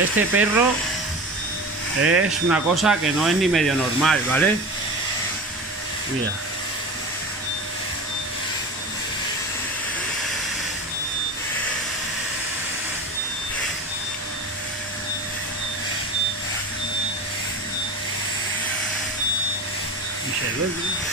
Este perro es una cosa que no es ni medio normal, ¿vale? Mira. Y se duerme.